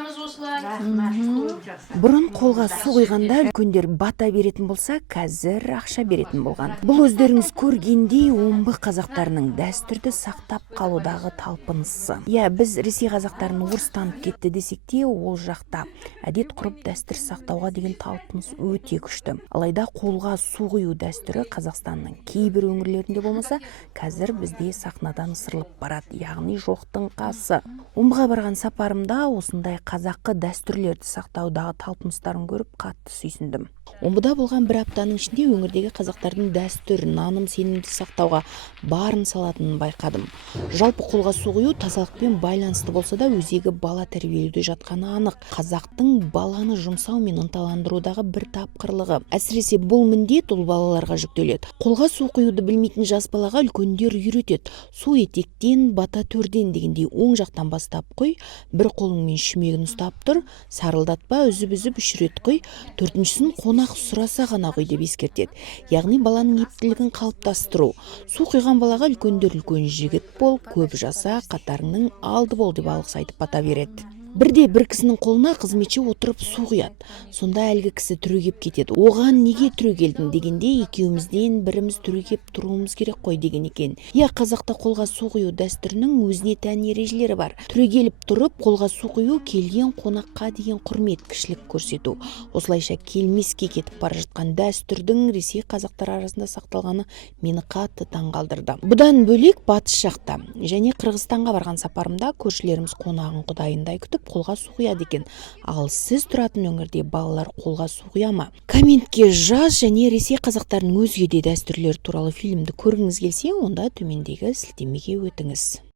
Батамыз осылай. Бұрын қолға су құйғанда үлкендер бата беретін болса, қазір ақша беретін болған. Бұл өздеріңіз көргендей омбы қазақтарының дәстүрді сақтап қалудағы талпынысы. Біз Ресей қазақтарын орыстанып кетті десек те, ол жақта әдет құрып дәстүр сақтауға деген талпыныс өте күшті. Алайда қолға су құю дәстүрі Қазақстанның кейбір өңірлерінде болмаса, қазір бізде сахнадан ысырылып барады, яғни жоқтың қасы. Омбыға барған сапарымда осындай қазақы дәстүрлерді сақтаудағы талпыныстарын көріп қатты сүйсіндім. Омбыда болған бір аптаның ішінде өңірдегі қазақтардың дәстүр, наным, сенімді сақтауға барын салатынын байқадым. Жалпы қолға су құю тазалықпен байланысты болса да, өзегі бала тәрбиелеуде жатқаны анық. Қазақтың баланы жұмсау мен ынталандырудағы бір тапқырлығы. Әсіресе бұл міндет ұл балаларға жүктеледі. Қолға су құюды білмейтін жас балаға үлкендер үйретеді. Су етектен, бата төрден дегендей оң жақтан бастап құй, бір қолыңмен шүмегін ұстап тұр, сарылдатпа, үзіп-үзіп 3 рет құй, 4-шісін қонақ сұраса ғана құй деп ескертеді. Яғни баланың ептілігін қалыптастыру. Су құйған балаға үлкендер үлкен жігіт бол, көп жаса, қатарыңның алды бол деп алғыс айтып бата береді. Бірде бір кісінің қолына қызметші отырып су құяды. Сонда әлгі кісі түрегеп кетеді. Оған неге түрегелдің дегенде, екеумізден біріміз түрегеп тұруымыз керек қой деген екен. Қазақта қолға су құю дәстүрінің өзіне тән ережелері бар. Түрегеліп тұрып, қолға су құю келген қонаққа деген құрмет, кішілік көрсету. Осылайша келмеске кетіп бара жатқан дәстүрдің Ресей қазақтар арасында сақталғаны мені қатты таңғалдырды. Бұдан бөлек батыс жақта және Қырғызстанға барған сапарымда көршілеріміз қонағын құдайындай күтіп қолға су құяды екен. Ал сіз тұратын өңірде балалар қолға су құя ма? Комментке жаз, және Ресей қазақтарының өзге де дәстүрлері туралы фильмді көргіңіз келсе, онда төмендегі сілтемеге өтіңіз.